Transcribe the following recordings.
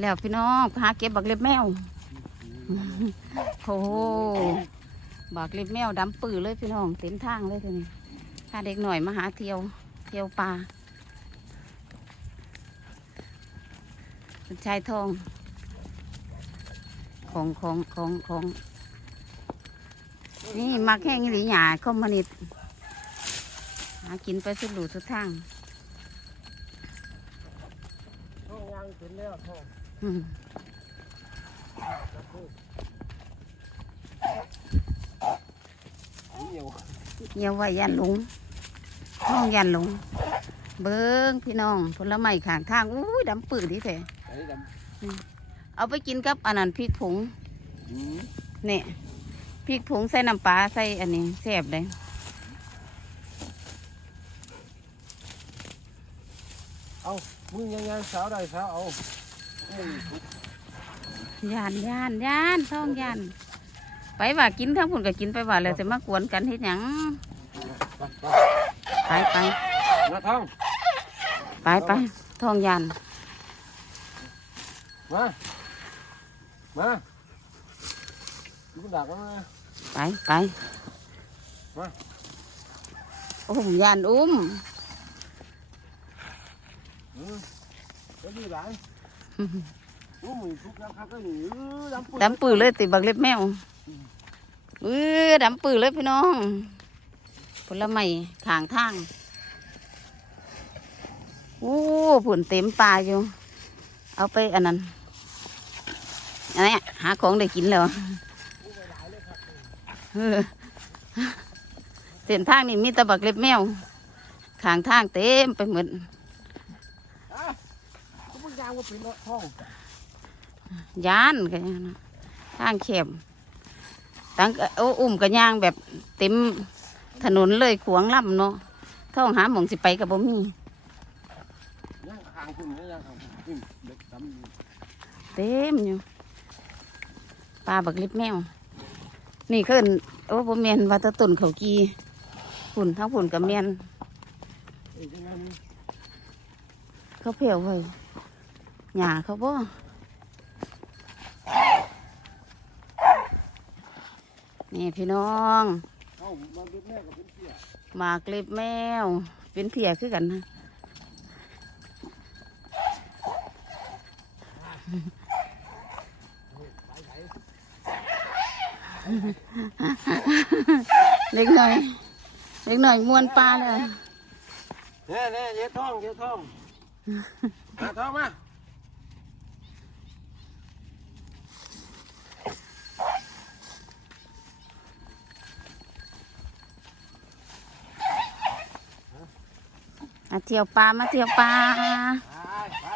แล้วพี่น้องหาเก็บบักเล็บแมวโอ้โหบักเล็บแมวดำปื้อเลยพี่น้องเต็มทางเลยทีนี้ถ้าเด็กหน่อยมาหาเที่ยว เที่ยวป่าชายทอง ของของของของนี่มักแห้งหรือหยาคอมมานิดหากินไปสุดหลูสุดทางท้องยางถึงแล้วท้อง เหนียวเงียวไว้ยันหลงห้องยันหลง เบิ้งพี่น้องผลไม้ข้างทางอุ้ยดำปื้อดิแท้ไอ้ดเอาไปกินกับอันนั้นพริกผงำอืมเนี่ยพริกผงใส่น้ำปลาใส่อันนี้แซ่บเลยเอามึงยังยังสาวได้สาวเอามึงทุก ยานยานยานท้องยาน ไปว่ากินทั้งผุนก็กินไปว่าแล้วจะมากวนกันเฮ็ดหยังไปไปมาท้องไปไปท้องยานมามาดูดักมาไปไปมาโอ้ยานอุ้มอืมแล้วดีหลาย ดำปืดำปื้อเลยติบักเล็บแมวเออดำปื้อเลยพี่น้อง ผลไม้ขางทางโอ้ผุนเต็มปลาอยู่ เอาไปอันนั้นอันนี้หาของได้กินแล้วเส้นทางนี่มีตะบักเล็บแมวขางทางเต็มไปหมด ยางว่าเป็นแล้วท้องยานกันนะทางแคบตั้งโอ้อุ้มกันย่างแบบเต็มถนนเลยขวางลำเนาะท่องหาหมองสิไปกับบ่มีย่างคางคุณย่างคางคุณเด็กดำเต็มอยู่ปลาบักลิบแมว นี่ขึ้นโอ้บ่แมนว่าตะตุนเขากีฝุ่นทั้งฝุ่นกับแมนเอ้ยนเขาเพียวไว้ หยาเขาบ่นี่พี่น้องเอามาดูแม่กับเป็นเสียหมากเล็บแมว เป็นเพียคือกันนะเล็กหน่อยเล็กหน่อยมวนปลาเลยเน่เน่เย็ดท้องเย็ดท้องมาท้องมา มาเที่ยวปลามาเที่ยวปลาไปไป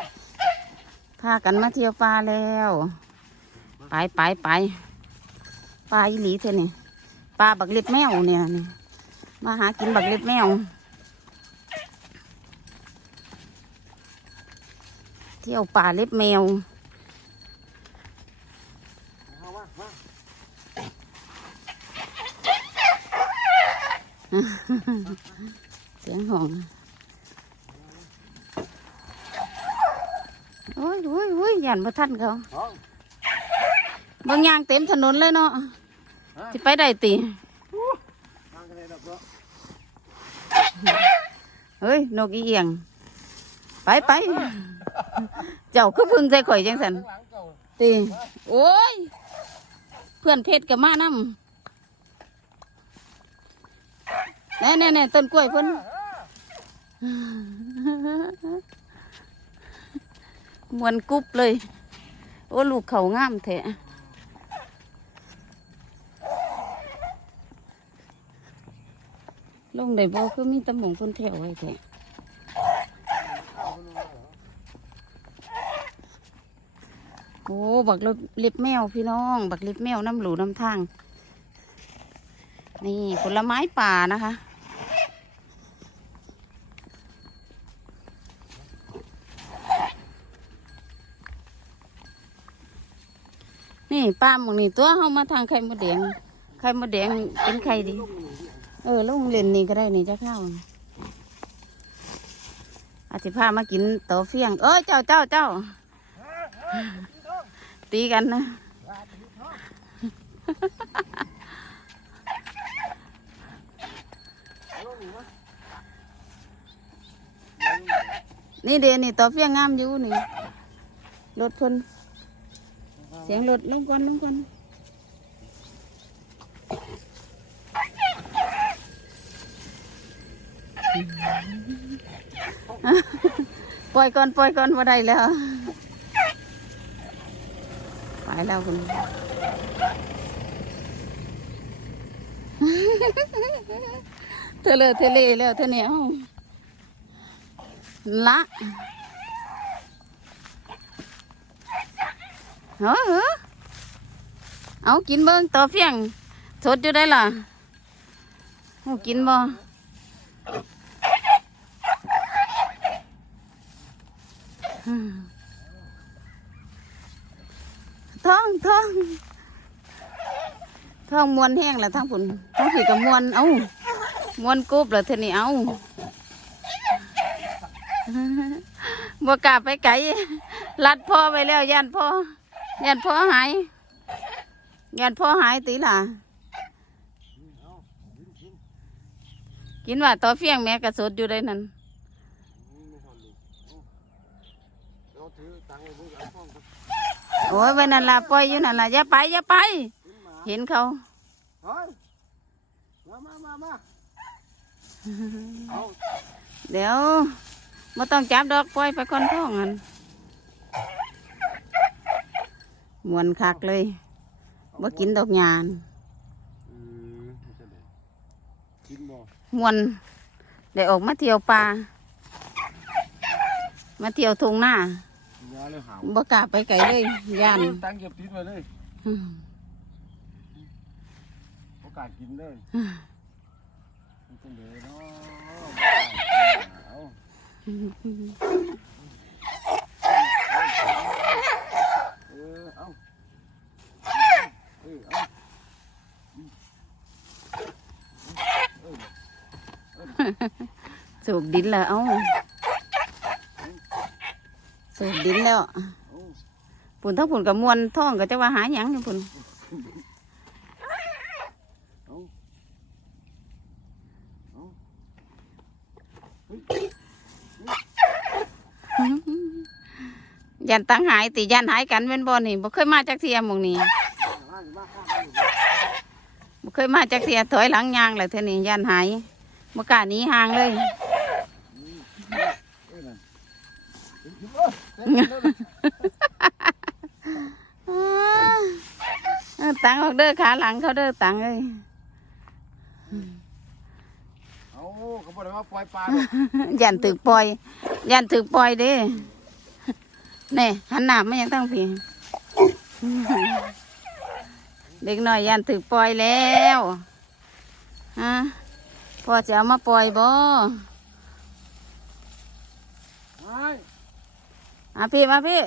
พากันมาเที่ยวปลาแล้วไปไปไปปลาอีหลีเท่านี่ปลาบักเล็บแมวเนี่ยนี่มาหากินบักเล็บแมว เที่ยวป่าเล็บแมวเสียงหอง โอ้ยโอ้ยโอ้ยยันบ่ทันเขาท้องบางอย่างเต็มถนนเลยเนาะสิไปได้ติทางกันเลยดอกเนาะเฮ้ยนกอีเอียง ไปไปเจ้าคือพึ่งใจข่อยจังสันข้างหลังเก่าตีโอ้ย เพื่อนเพชรกับมานำแน่แน่แน่ต้นกล้วยเพิ่น มวนกรุบเลย โอ้ลูกเขางามแท้ลงได้บ่คือมีตำหมงเพิ่นแถวไว้แท้โอ้บักเล็บแมวพี่น้อง บักเล็บแมวน้ำหลูน้ำทาง นี่ผลไม้ป่านะคะ นี่ป้าหมองนี่ตัวเขามาทางไข่มดแดง ไข่มดแดงเป็นไข่ดี เออลงเล่นนี่ก็ได้นี่จะเข้าอาจจะพามากินโตอเฟียง เออเจ้าเจ้าเจ้า ตีกันนะ นี่เดนี่ต่อเฟียงงามอยู่นี่รถพน เสียงรถลงก่อนลงก่อนปล่อยก่อนปล่อยก่อนมาได้แล้ว ไปแล้วคุณเธอเลยเธอเลแล้วเธอเนี่ยละ เฮ้อเอเอากินเบิ้งต่อเฟียงสดอยู่ได้ล่ะเอากินบ่ท้องท้องท้องมวนแห้งแล้วทั้งผุนทั้งผีกับมวนเอ้ามวนกุบแล้วเธอนี่เอาบ่กล้าไปไกลลัดพ่อไปแล้วยันพ่อ ยันพ่อหายยันพ่อหายตีล่ะ กินว่าต่อเฟียงแม่กระสดอยู่ได้นั่นเราถือตังค์ไว้เพื่อเอาฟ้องกันโอ้ยไปนั่นล่ะปล่อยอยู่นั่นล่ะอย่าไปอย่าไปขึ้นมาเห็นเขาเฮ้ยมามามามาเอาเดี๋ยวไม่ต้องจับดอกปล่อยไปก่อนท้องอัน มวนคักเลยบ่กินดอกหยานอืมมันจะได้กินบ่มวนได้ออกมาเที่ยวป่ามาเที่ยวทุ่งหน้ายาเลยหาวบ่กล้าไปไกลเลยย่านตั้งเก็บติดไว้เลยอืมโอกาสกินเลยมันจะเหลือเนาะเอาเออเอาเออเอาสูบดินแล้วเอ้าสูบดินแล้วปุ่นถ้งปุ่นกับมวนท้องก็จะว่าหาหยังอยู่ปุ่น เอาเอา ยันตั้งหายติยันหายกันเป็นบ่นี่บ่เคยมาจากเทียหมองนี้มาอยู่มาข้างมาอยู่บ่เคยมาจากเทียถอยหลังยางเลยเท่านี้ยันหายบ่กล้าหนีห่างเลยเอ้ยนั่นเอ้ยเอ้ยเอ้ยเอ้ยเออตังออกเด้อขาหลังเขาเด้อตังเอ้ยเอาเขาบอกเลยว่าปล่อยปลาหรอกยันถึกปล่อย ยันถึกปล่อยเด้ นี่หันหน้ามายังตั้งเพียงเด็กน้อยยันถึกปล่อยแล้วฮะพ่อจะเอามาปล่อยบ่ไม่มาพี่มาพี่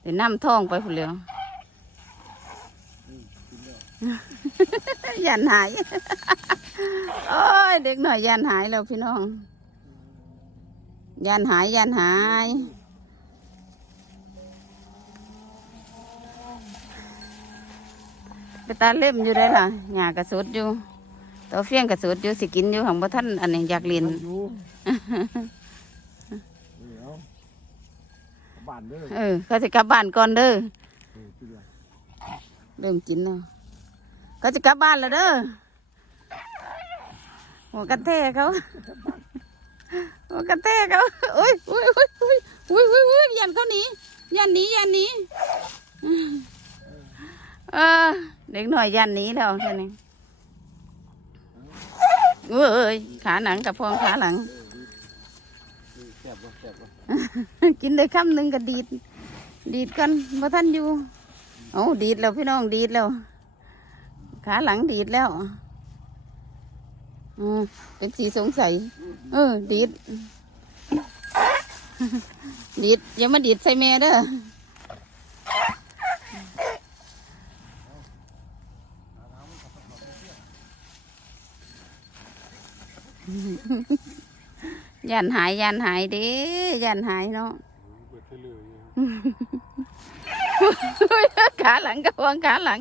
เดี๋ยวน้ำท่องไปพุ่นเร็วยันหาย โอ้ยเด็กหน่อยยันหายแล้วพี่น้อง ยันหายยันหาย ไปตาเล่มอยู่ได้ล่ะหญ้ากระสุดอยู่ตัวเฟี้ยงกระสุดอยู่สิกินอยู่ของบ่ท่านอันนี้อยากเรียนมันอยู่เดี๋ยวบ้านเด้อเออเขาจะกลับบ้านก่อนเด้อเออที่เหลือเริ่มกินแล้วเขาจะกลับบ้านแล้วเด้อหัวกระเทเขาหัวกระเทเขาอุ้ยอุ้ยอุ้ยอุ้ยอุ้ยอุ้ยอุ้ยยันเขาหนียันหนียันหนี เออเด็กหน่อยยันนี้แล้วแค่นี้เอ้ยขาหนังกับพองขาหลัง กินได้คำหนึ่งก็ดีด ดีดกันบ่ท่านอยู่เอาดีดแล้วพี่น้องดีดแล้ว ขาหลังดีดแล้วอืมเป็นสีสงสัย เออ ดีด ดีดอย่ามาดีดใส่แม่เด้อ ยันหายยันหายเด้ยันหายเนาะเปิดเทเลยขาหลังก็วางขาหลัง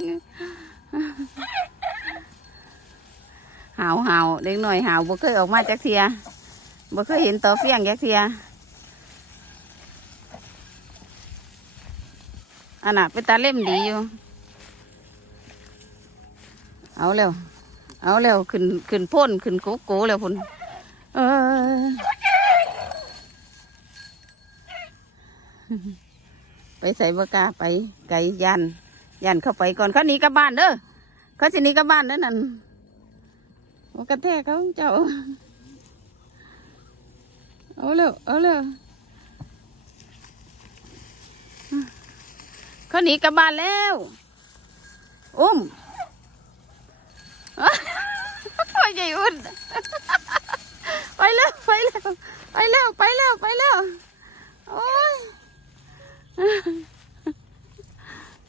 หาวหาวเด็กหน่อยหาวบ่เคยออกมาจากเทียบ่เคยเห็นต่อเฟียงจากเทียอันน่ะเป็นตาเล่มดีอยู่ เอาเร็ว เอาเร็วขึ้นขึ้นพ่นขึ้นโกโก้แล้วพ่นเออไปใส่บกล้าไปไก่ยันยันเข้าไปก่อนเขาหนีกลับบ้านเด้อเขาสิหนีกลับบ้านเด้อนั่นว่ากระแทกเขาเจ้าเอาเร็วเอาเร็วเขาหนีกลับบ้านแล้ว อุ้ม โอ้ยใหญ่อุ่นไปแล้วไปแล้วไปแล้วไปแล้วไปแล้วโอ้ย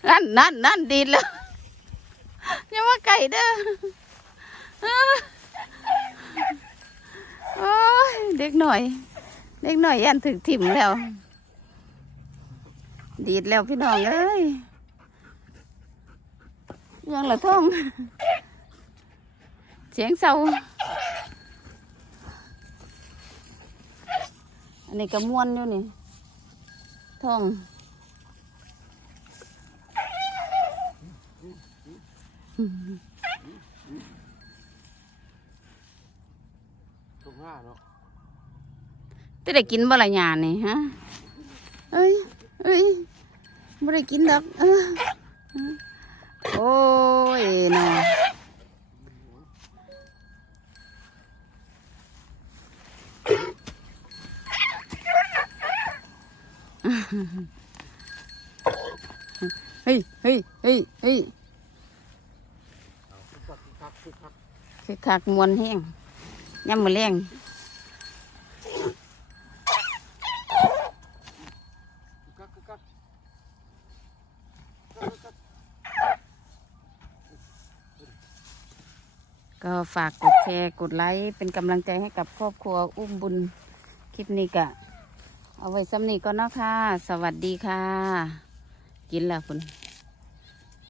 นั่นนั่นนั่นดีแล้วย่าว่าไก่เด้อโอ้ยเด็กหน่อย เด็กหน่อยยันถึงถิ่มแล้ว ดีดแล้วพี่น้องเอ้ยยังละท่อง เสียงเศร้าอันนี้ก็ม่วนอยู่นี่ท่องตรงห้ เฮ้ยเฮ้ยเฮ้ยเฮ้ยเฮ้ยคึกคักคึกคักคึกคักคือคักมวนแห้งย่ำมือแรงก็ฝากกดแชร์ กดไลค์ เป็นกำลังใจให้กับครอบครัวอุ้มบุญ คลิปนี้กะ เอาไว้ซ้ำนี้ก็เนาะค่ะ สวัสดีค่ะ กินแล้วคุณ